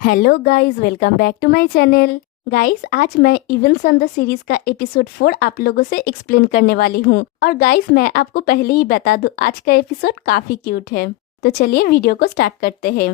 Hello guys, welcome back to my channel. Guys, आज मैं इवन सन द सीरीज का एपिसोड 4 आप लोगों से एक्सप्लेन करने वाली हूँ। और गाइस, मैं आपको पहले ही बता दूं, आज का एपिसोड काफी क्यूट है। तो चलिए वीडियो को स्टार्ट करते हैं।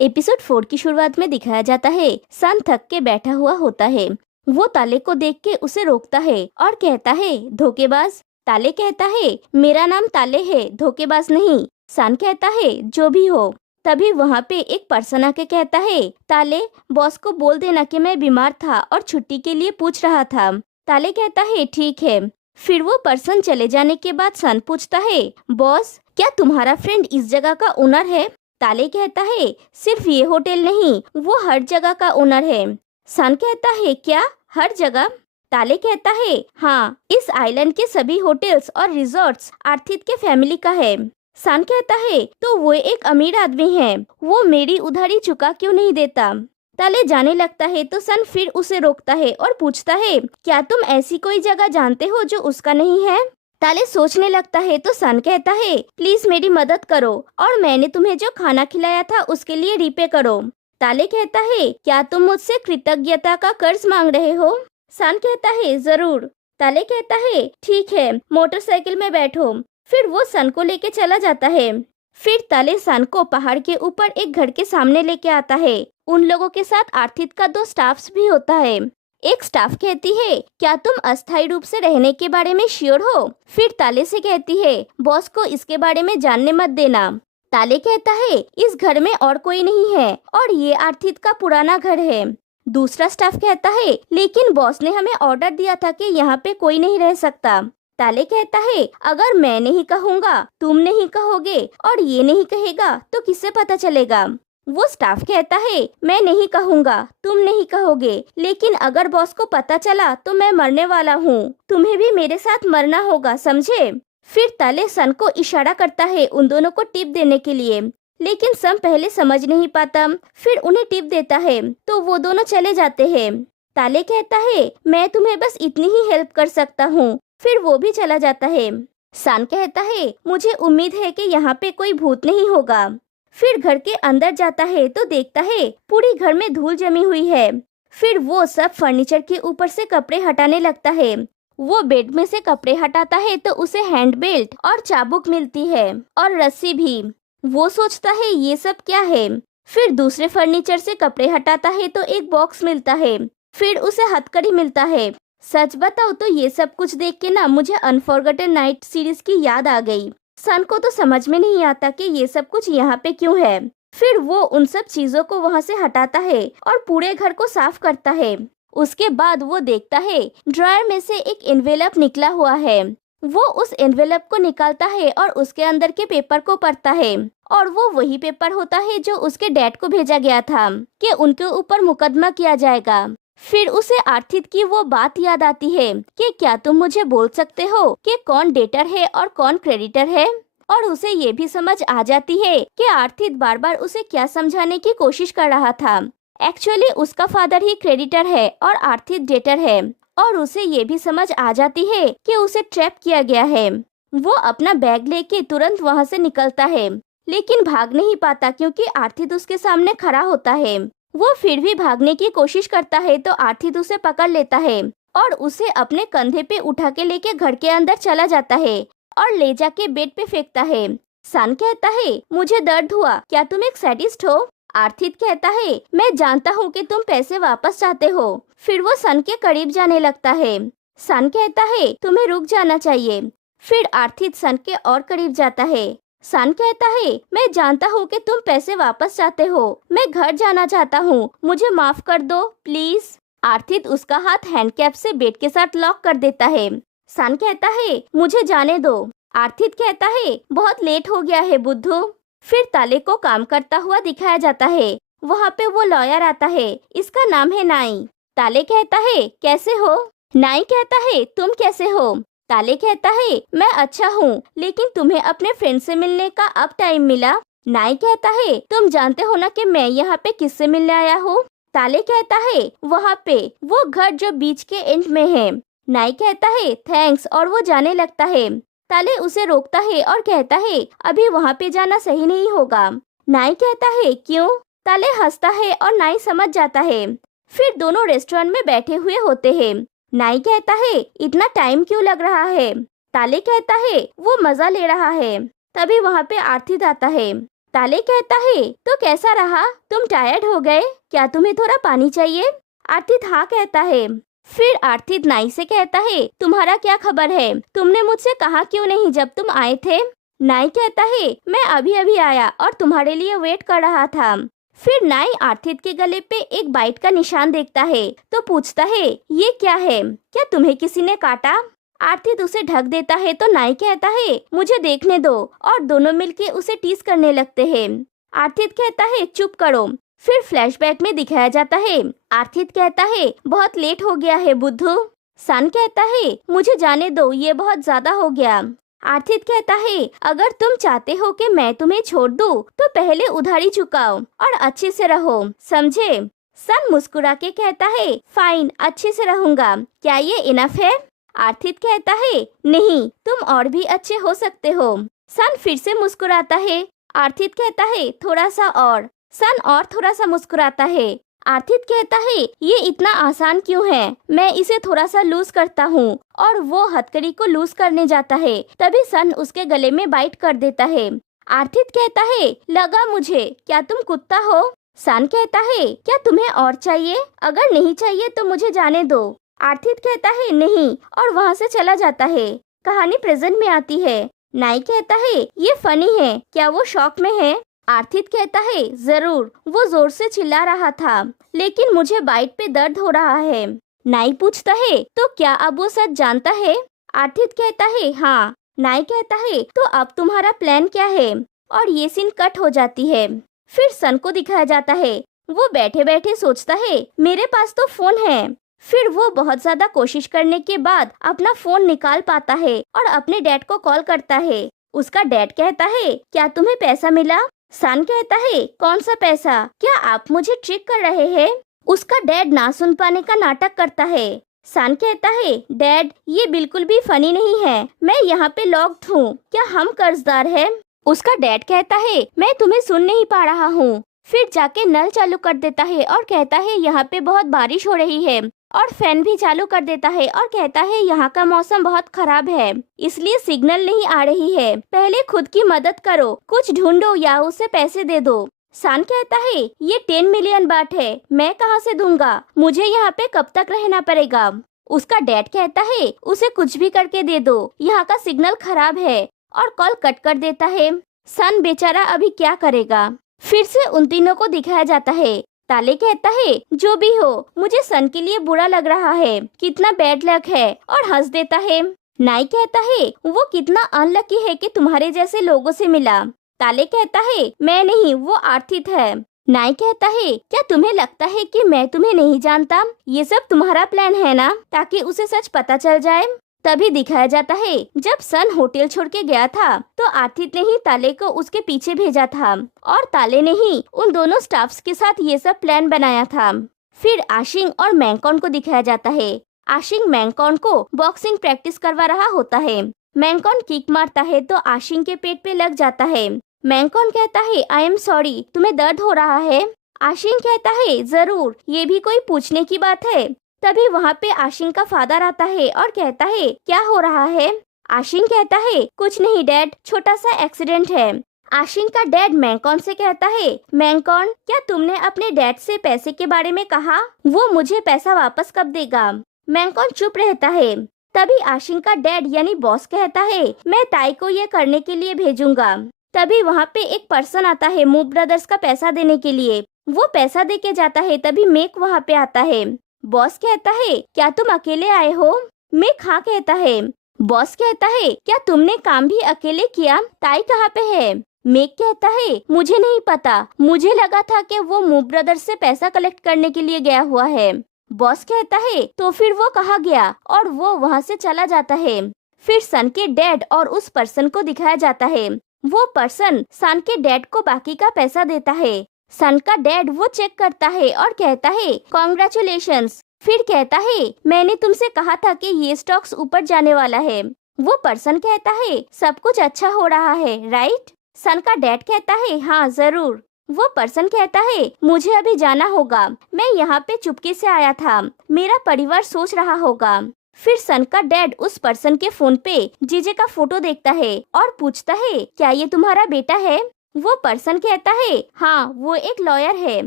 एपिसोड 4 की शुरुआत में दिखाया जाता है, सन थक के बैठा हुआ होता है। वो ताले को देख के उसे रोकता है और कहता है, धोखेबाज। ताले कहता है, मेरा नाम ताले है, धोखेबाज नहीं। सन कहता है, जो भी हो। तभी वहाँ पे एक पर्सन आके कहता है, ताले, बॉस को बोल देना कि मैं बीमार था और छुट्टी के लिए पूछ रहा था। ताले कहता है, ठीक है। फिर वो पर्सन चले जाने के बाद सन पूछता है, बॉस, क्या तुम्हारा फ्रेंड इस जगह का ओनर है? ताले कहता है, सिर्फ ये होटल नहीं, वो हर जगह का ओनर है। सन कहता है, क्या हर जगह? ताले कहता है, हाँ, इस आइलैंड के सभी होटल्स और रिजॉर्ट्स आर्थित के फैमिली का है। सन कहता है, तो वो एक अमीर आदमी है, वो मेरी उधारी चुका क्यों नहीं देता? ताले जाने लगता है तो सन फिर उसे रोकता है और पूछता है, क्या तुम ऐसी कोई जगह जानते हो जो उसका नहीं है? ताले सोचने लगता है तो सन कहता है, प्लीज मेरी मदद करो और मैंने तुम्हें जो खाना खिलाया था उसके लिए रीपे करो। ताले कहता है, क्या तुम मुझसे कृतज्ञता का कर्ज मांग रहे हो? सन कहता है, जरूर। ताले कहता है, ठीक है, मोटरसाइकिल में बैठो। फिर वो सन को लेके चला जाता है। फिर ताले सन को पहाड़ के ऊपर एक घर के सामने लेके आता है। उन लोगों के साथ आर्थित का 2 स्टाफ्स भी होता है। एक स्टाफ कहती है, क्या तुम अस्थायी रूप से रहने के बारे में श्योर हो? फिर ताले से कहती है, बॉस को इसके बारे में जानने मत देना। ताले कहता है, इस घर में और कोई नहीं है और ये आर्थित का पुराना घर है। दूसरा स्टाफ कहता है, लेकिन बॉस ने हमें ऑर्डर दिया था कि यहाँ पे कोई नहीं रह सकता। ताले कहता है, अगर मैं नहीं कहूँगा, तुम नहीं कहोगे और ये नहीं कहेगा तो किससे पता चलेगा? वो स्टाफ कहता है, मैं नहीं कहूँगा, तुम नहीं कहोगे, लेकिन अगर बॉस को पता चला तो मैं मरने वाला हूँ। तुम्हें भी मेरे साथ मरना होगा, समझे? फिर ताले सन को इशारा करता है उन दोनों को टिप देने के लिए, लेकिन सन पहले समझ नहीं पाता। फिर उन्हें टिप देता है तो वो दोनों चले जाते हैं। ताले कहता है, मैं तुम्हें बस इतनी ही हेल्प कर सकता हूँ। फिर वो भी चला जाता है। सन कहता है, मुझे उम्मीद है कि यहाँ पे कोई भूत नहीं होगा। फिर घर के अंदर जाता है तो देखता है पूरी घर में धूल जमी हुई है। फिर वो सब फर्नीचर के ऊपर से कपड़े हटाने लगता है। वो बेड में से कपड़े हटाता है तो उसे हैंड बेल्ट और चाबुक मिलती है और रस्सी भी। वो सोचता है, ये सब क्या है? फिर दूसरे फर्नीचर से कपड़े हटाता है तो एक बॉक्स मिलता है। फिर उसे हथकड़ी मिलता है। सच बताओ तो ये सब कुछ देख के ना मुझे अनफॉरगेटन नाइट सीरीज की याद आ गई। सन को तो समझ में नहीं आता कि ये सब कुछ यहाँ पे क्यों है। फिर वो उन सब चीजों को वहाँ से हटाता है और पूरे घर को साफ करता है। उसके बाद वो देखता है ड्रॉयर में से एक एनवेलप निकला हुआ है। वो उस एनवेलप को निकालता है और उसके अंदर के पेपर को पढ़ता है। और वो वही पेपर होता है जो उसके डैड को भेजा गया था कि उनके ऊपर मुकदमा किया जाएगा। फिर उसे आर्थित की वो बात याद आती है कि क्या तुम मुझे बोल सकते हो कि कौन डेटर है और कौन क्रेडिटर है? और उसे ये भी समझ आ जाती है कि आर्थित बार बार उसे क्या समझाने की कोशिश कर रहा था। एक्चुअली उसका फादर ही क्रेडिटर है और आर्थित डेटर है। और उसे ये भी समझ आ जाती है कि उसे ट्रैप किया गया है। वो अपना बैग लेके तुरंत वहाँ से निकलता है, लेकिन भाग नहीं पाता क्योंकि आर्थित उसके सामने खड़ा होता है। वो फिर भी भागने की कोशिश करता है तो आर्थित उसे पकड़ लेता है और उसे अपने कंधे पे उठा के लेके घर के अंदर चला जाता है और ले जाके बेड पे फेंकता है। सन कहता है, मुझे दर्द हुआ, क्या तुम एक सैडिस्ट हो? आर्थित कहता है, मैं जानता हूँ कि तुम पैसे वापस चाहते हो। फिर वो सन के करीब जाने लगता है। सन कहता है, तुम्हें रुक जाना चाहिए। फिर आर्थित सन के और करीब जाता है। सन कहता है, मैं जानता हूँ कि तुम पैसे वापस चाहते हो, मैं घर जाना चाहता हूँ, मुझे माफ कर दो प्लीज। आर्थित उसका हाथ हैंडकैप से बेड के साथ लॉक कर देता है। सन कहता है, मुझे जाने दो। आर्थित कहता है, बहुत लेट हो गया है बुद्धू। फिर ताले को काम करता हुआ दिखाया जाता है। वहाँ पे वो लॉयर आता है, इसका नाम है नाई। ताले कहता है, कैसे हो? नाई कहता है, तुम कैसे हो? ताले कहता है, मैं अच्छा हूँ, लेकिन तुम्हें अपने फ्रेंड से मिलने का अब टाइम मिला। नाई कहता है, तुम जानते हो ना कि मैं यहाँ पे किससे मिलने आया हूँ? ताले कहता है, वहाँ पे, वो घर जो बीच के एंड में है। नाई कहता है, थैंक्स, और वो जाने लगता है। ताले उसे रोकता है और कहता है, अभी वहाँ पे जाना सही नहीं होगा। नाई कहता है क्यों? ताले हंसता है और नाई समझ जाता है। फिर दोनों रेस्टोरेंट में बैठे हुए होते हैं। नाई कहता है इतना टाइम क्यों लग रहा है? ताले कहता है वो मजा ले रहा है। तभी वहाँ पे आर्थित आता है। ताले कहता है तो कैसा रहा? तुम टायर्ड हो गए? क्या तुम्हें थोड़ा पानी चाहिए? आर्थित हाँ कहता है। फिर आर्थित नाई से कहता है तुम्हारा क्या खबर है? तुमने मुझसे कहा क्यों नहीं जब तुम आए थे? नाई कहता है मैं अभी अभी आया और तुम्हारे लिए वेट कर रहा था। फिर नाई आर्थित के गले पे एक बाइट का निशान देखता है तो पूछता है ये क्या है? क्या तुम्हें किसी ने काटा? आर्थित उसे ढक देता है तो नाई कहता है मुझे देखने दो और दोनों मिलके उसे टीज करने लगते हैं। आर्थित कहता है चुप करो। फिर फ्लैशबैक में दिखाया जाता है। आर्थित कहता है बहुत लेट हो गया है बुद्धू। सन कहता है मुझे जाने दो, ये बहुत ज्यादा हो गया। आर्थित कहता है अगर तुम चाहते हो कि मैं तुम्हें छोड़ दूं, तो पहले उधारी चुकाओ और अच्छे से रहो, समझे? सन मुस्कुरा के कहता है फाइन, अच्छे से रहूंगा। क्या ये इनफ है? आर्थित कहता है नहीं, तुम और भी अच्छे हो सकते हो। सन फिर से मुस्कुराता है। आर्थित कहता है थोड़ा सा और। सन और थोड़ा सा मुस्कुराता है। आर्थित कहता है ये इतना आसान क्यों है? मैं इसे थोड़ा सा लूज करता हूँ और वो हथकड़ी को लूज करने जाता है। तभी सन उसके गले में बाइट कर देता है। आर्थित कहता है लगा मुझे, क्या तुम कुत्ता हो? सन कहता है क्या तुम्हें और चाहिए? अगर नहीं चाहिए तो मुझे जाने दो। आर्थित कहता है नहीं और वहाँ से चला जाता है। कहानी प्रेजेंट में आती है। नाई कहता है ये फनी है, क्या वो शॉक में है? आर्थित कहता है जरूर, वो जोर से चिल्ला रहा था, लेकिन मुझे बाइट पे दर्द हो रहा है। नाई पूछता है तो क्या अब वो सच जानता है? आर्थित कहता है हाँ। नाई कहता है तो अब तुम्हारा प्लान क्या है? और ये सीन कट हो जाती है। फिर सन को दिखाया जाता है। वो बैठे बैठे सोचता है मेरे पास तो फोन है। फिर वो बहुत ज्यादा कोशिश करने के बाद अपना फोन निकाल पाता है और अपने डैड को कॉल करता है। उसका डैड कहता है क्या तुम्हें पैसा मिला? सन कहता है कौन सा पैसा? क्या आप मुझे ट्रिक कर रहे हैं? उसका डैड ना सुन पाने का नाटक करता है। सन कहता है डैड ये बिल्कुल भी फनी नहीं है, मैं यहाँ पे लॉक्ड हूँ, क्या हम कर्जदार हैं? उसका डैड कहता है मैं तुम्हें सुन नहीं पा रहा हूँ। फिर जाके नल चालू कर देता है और कहता है यहाँ पे बहुत बारिश हो रही है, और फैन भी चालू कर देता है और कहता है यहाँ का मौसम बहुत खराब है, इसलिए सिग्नल नहीं आ रही है, पहले खुद की मदद करो, कुछ ढूंढो या उसे पैसे दे दो। सन कहता है ये 10 मिलियन बात है, मैं कहाँ से दूंगा, मुझे यहाँ पे कब तक रहना पड़ेगा? उसका डैड कहता है उसे कुछ भी करके दे दो, यहाँ का सिग्नल खराब है, और कॉल कट कर देता है। सन बेचारा अभी क्या करेगा? फिर से उन तीनों को दिखाया जाता है। ताले कहता है जो भी हो, मुझे सन के लिए बुरा लग रहा है, कितना बैड लक है, और हंस देता है। नाई कहता है वो कितना अनलकी है कि तुम्हारे जैसे लोगों से मिला। ताले कहता है मैं नहीं, वो आर्थित है। नाई कहता है क्या तुम्हें लगता है कि मैं तुम्हें नहीं जानता? ये सब तुम्हारा प्लान है ना, ताकि उसे सच पता चल जाए? तभी दिखाया जाता है जब सन होटल छोड़ के गया था तो आर्थित ने ही ताले को उसके पीछे भेजा था, और ताले ने ही उन दोनों स्टाफ्स के साथ ये सब प्लान बनाया था। फिर आशिंग और मैंकॉन को दिखाया जाता है। आशिंग मैंकॉन को बॉक्सिंग प्रैक्टिस करवा रहा होता है। मैंकॉन किक मारता है तो आशिंग के पेट पे लग जाता है। मैंकॉन कहता है आई एम सॉरी, तुम्हें दर्द हो रहा है? आशिंग कहता है जरूर, ये भी कोई पूछने की बात है? तभी वहाँ पे आशिंग का फादर आता है और कहता है क्या हो रहा है? आशिंग कहता है कुछ नहीं डैड, छोटा सा एक्सीडेंट है। आशिंग का डैड मैंकॉन से कहता है मैंकॉन, क्या तुमने अपने डैड से पैसे के बारे में कहा? वो मुझे पैसा वापस कब देगा? मैंकॉन चुप रहता है। तभी आशिंग का डैड यानी बॉस कहता है मैं ताई को ये करने के लिए भेजूंगा। तभी वहाँ पे एक पर्सन आता है मूव ब्रदर्स का पैसा देने के लिए। वो पैसा दे के जाता है। तभी मेक वहाँ पे आता है। बॉस कहता है क्या तुम अकेले आए हो? मेक हाँ कहता है। बॉस कहता है क्या तुमने काम भी अकेले किया? ताई कहाँ पे है? मेक कहता है मुझे नहीं पता, मुझे लगा था कि वो मूव ब्रदर्स से पैसा कलेक्ट करने के लिए गया हुआ है। बॉस कहता है तो फिर वो कहाँ गया? और वो वहाँ से चला जाता है। फिर सन के डैड और उस पर्सन को दिखाया जाता है। वो पर्सन सन के डैड को बाकी का पैसा देता है। सन का डैड वो चेक करता है और कहता है कॉन्ग्रेचुलेशंस। फिर कहता है मैंने तुमसे कहा था कि ये स्टॉक्स ऊपर जाने वाला है। वो पर्सन कहता है सब कुछ अच्छा हो रहा है राइट? सन का डैड कहता है हाँ जरूर। वो पर्सन कहता है मुझे अभी जाना होगा, मैं यहाँ पे चुपके से आया था, मेरा परिवार सोच रहा होगा। फिर सन का डैड उस पर्सन के फोन पे जेजे का फोटो देखता है और पूछता है क्या ये तुम्हारा बेटा है? वो पर्सन कहता है हाँ वो एक लॉयर है,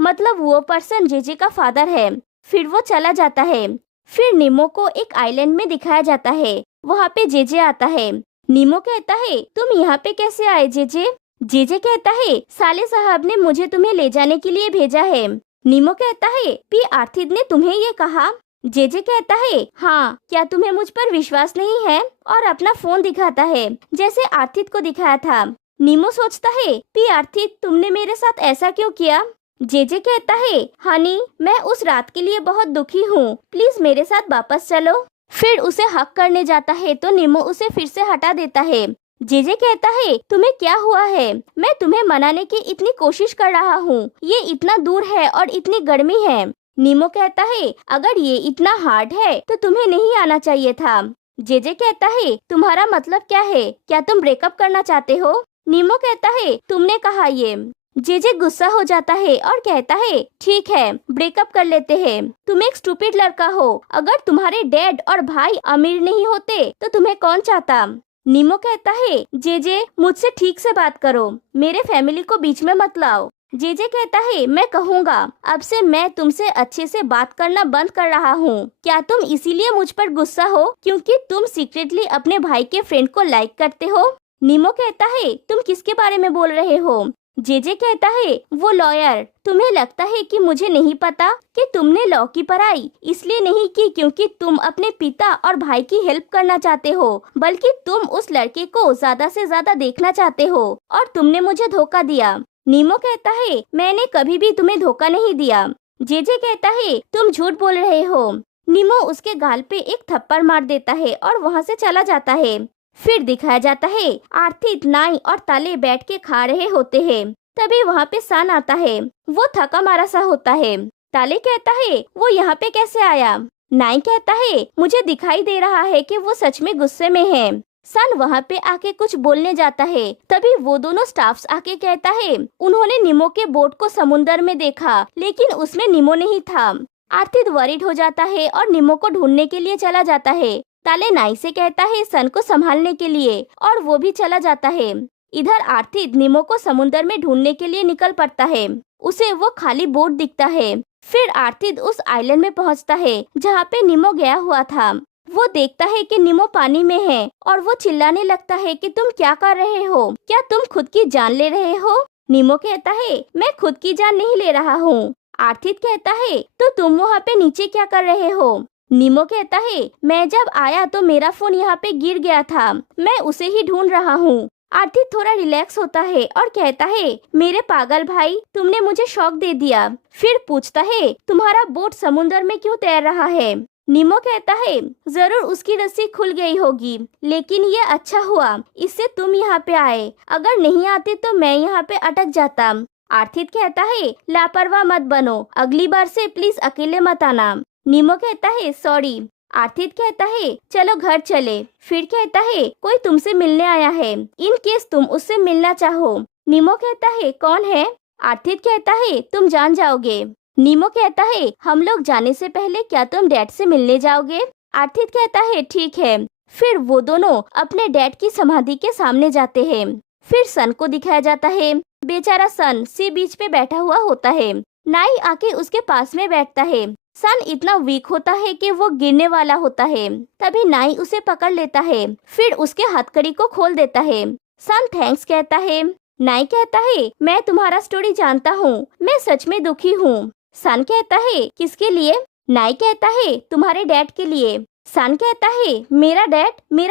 मतलब वो पर्सन जेजे का फादर है। फिर वो चला जाता है। फिर नीमो को एक आइलैंड में दिखाया जाता है, वहाँ पे जेजे आता है। नीमो कहता है तुम यहाँ पे कैसे आए जेजे? जेजे कहता है साले साहब ने मुझे तुम्हें ले जाने के लिए भेजा है। नीमो कहता है पी आर्थित ने तुम्हें ये कहा? जेजे कहता है हाँ, क्या तुम्हें मुझ पर विश्वास नहीं है? और अपना फोन दिखाता है जैसे आर्थित को दिखाया था। नीमो सोचता है पी आर्थित तुमने मेरे साथ ऐसा क्यों किया? जेजे कहता है हनी मैं उस रात के लिए बहुत दुखी हूँ, प्लीज मेरे साथ वापस चलो। फिर उसे हक करने जाता है तो नीमो उसे फिर से हटा देता है। जेजे कहता है तुम्हें क्या हुआ है? मैं तुम्हें मनाने की इतनी कोशिश कर रहा हूँ, ये इतना दूर है और इतनी गर्मी है। नीमो कहता है अगर ये इतना हार्ड है तो तुम्हें नहीं आना चाहिए था। जेजे कहता है तुम्हारा मतलब क्या है? क्या तुम ब्रेकअप करना चाहते हो? नीमो कहता है तुमने कहा ये। जेजे गुस्सा हो जाता है और कहता है ठीक है ब्रेकअप कर लेते हैं, तुम एक स्टूपिड लड़का हो, अगर तुम्हारे डैड और भाई अमीर नहीं होते तो तुम्हें कौन चाहता? नीमो कहता है जेजे मुझसे ठीक से बात करो, मेरे फैमिली को बीच में मत लाओ। जेजे कहता है मैं कहूँगा, अब से मैं तुमसे अच्छे से बात करना बंद कर रहा हूँ। क्या तुम इसीलिए मुझ पर गुस्सा हो क्योंकि तुम सीक्रेटली अपने भाई के फ्रेंड को लाइक करते हो? नीमो कहता है तुम किसके बारे में बोल रहे हो? जेजे कहता है वो लॉयर। तुम्हें लगता है कि मुझे नहीं पता कि तुमने लॉ की पढ़ाई इसलिए नहीं की क्योंकि तुम अपने पिता और भाई की हेल्प करना चाहते हो, बल्कि तुम उस लड़के को ज्यादा से ज्यादा देखना चाहते हो और तुमने मुझे धोखा दिया। नीमो कहता है मैंने कभी भी तुम्हें धोखा नहीं दिया। जेजे कहता है तुम झूठ बोल रहे हो। नीमो उसके गाल पे एक थप्पड़ मार देता है और वहाँ से चला जाता है। फिर दिखाया जाता है आर्थित, नाई और ताले बैठ के खा रहे होते हैं। तभी वहाँ पे सान आता है, वो थका मारा सा होता है। ताले कहता है वो यहाँ पे कैसे आया? नाई कहता है मुझे दिखाई दे रहा है कि वो सच में गुस्से में है। सन वहाँ पे आके कुछ बोलने जाता है, तभी वो दोनों स्टाफ्स आके कहता है उन्होंने निमो के बोट को समुंदर में देखा लेकिन उसमें निमो नहीं था। आर्थित वरीड हो जाता है और निमो को ढूंढने के लिए चला जाता है। ताले नाई से कहता है सन को संभालने के लिए और वो भी चला जाता है। इधर आर्थित निमो को समुंदर में ढूंढने के लिए निकल पड़ता है। उसे वो खाली बोट दिखता है। फिर आर्थित उस आइलैंड में पहुंचता है जहाँ पे निमो गया हुआ था। वो देखता है कि निमो पानी में है और वो चिल्लाने लगता है कि तुम क्या कर रहे हो? क्या तुम खुद की जान ले रहे हो? निमो कहता है मैं खुद की जान नहीं ले रहा हूँ। आर्थित कहता है तो तुम वहाँ पे नीचे क्या कर रहे हो? निमो कहता है मैं जब आया तो मेरा फोन यहाँ पे गिर गया था, मैं उसे ही ढूंढ रहा हूँ। आर्थित थोड़ा रिलैक्स होता है और कहता है मेरे पागल भाई तुमने मुझे शॉक दे दिया। फिर पूछता है तुम्हारा बोट समुद्र में क्यों तैर रहा है? निमो कहता है जरूर उसकी रस्सी खुल गई होगी, लेकिन ये अच्छा हुआ इससे तुम यहाँ पे आए, अगर नहीं आते तो मैं यहाँ पे अटक जाता। आर्थित कहता है लापरवाह मत बनो, अगली बार से प्लीज अकेले मत आना। निमो कहता है सॉरी। आर्थित कहता है चलो घर चले। फिर कहता है कोई तुमसे मिलने आया है, इन केस तुम उससे मिलना चाहो। निमो कहता है कौन है? आर्थित कहता है तुम जान जाओगे। निमो कहता है हम लोग जाने से पहले क्या तुम डैड से मिलने जाओगे? आर्थित कहता है ठीक है। फिर वो दोनों अपने डैड की समाधि के सामने जाते हैं। फिर सन को दिखाया जाता है। बेचारा सन सी बीच पे बैठा हुआ होता है। नाई आके उसके पास में बैठता है। सन इतना वीक होता है कि वो गिरने वाला होता है। तभी नाई उसे पकड़ लेता है, फिर उसके हथकड़ी को खोल देता है। सन थैंक्स कहता है। नाई कहता है मैं तुम्हारा स्टोरी जानता हूँ, मैं सच में दुखी हूँ। सन कहता है किसके लिए? नाई कहता है तुम्हारे डैड के लिए। सन कहता है मेरा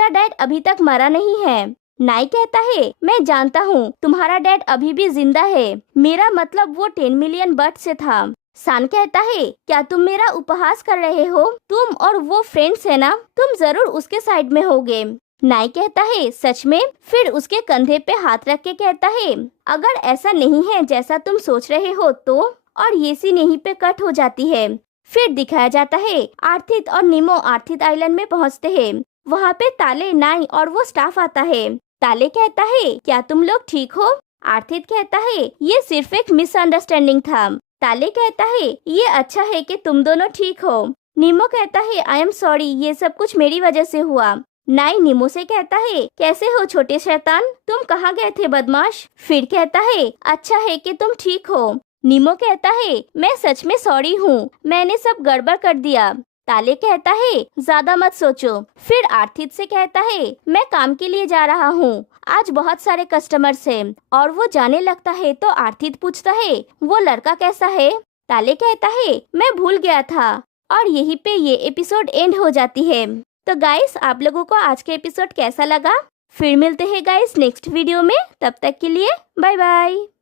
डैड अभी तक मरा नहीं है। नाई कहता है मैं जानता हूँ तुम्हारा डैड अभी भी जिंदा है, मेरा मतलब वो 10 मिलियन बर्थ से था। सन कहता है क्या तुम मेरा उपहास कर रहे हो? तुम और वो फ्रेंड्स है ना, तुम जरूर उसके साइड में होगे। नाई कहता है सच में? फिर उसके कंधे पे हाथ रख के कहता है अगर ऐसा नहीं है जैसा तुम सोच रहे हो तो, और ये सी यहीं पे कट हो जाती है। फिर दिखाया जाता है आर्थित और निमो आर्थित आइलैंड में पहुंचते हैं। वहाँ पे ताले, नाई और वो स्टाफ आता है। ताले कहता है क्या तुम लोग ठीक हो? आर्थित कहता है ये सिर्फ एक मिसअंडरस्टैंडिंग था। ताले कहता है ये अच्छा है कि तुम दोनों ठीक हो। नीमो कहता है आई एम सॉरी, ये सब कुछ मेरी वजह से हुआ। नाई नीमो से कहता है कैसे हो छोटे शैतान, तुम कहाँ गए थे बदमाश? फिर कहता है अच्छा है कि तुम ठीक हो। नीमो कहता है मैं सच में सॉरी हूँ, मैंने सब गड़बड़ कर दिया। ताले कहता है ज्यादा मत सोचो। फिर आर्थित से कहता है मैं काम के लिए जा रहा हूँ, आज बहुत सारे कस्टमर्स हैं। और वो जाने लगता है तो आर्थित पूछता है वो लड़का कैसा है? ताले कहता है मैं भूल गया था। और यहीं पे ये एपिसोड एंड हो जाती है। तो गाइस आप लोगों को आज के एपिसोड कैसा लगा? फिर मिलते हैं गाइस नेक्स्ट वीडियो में, तब तक के लिए बाय बाय।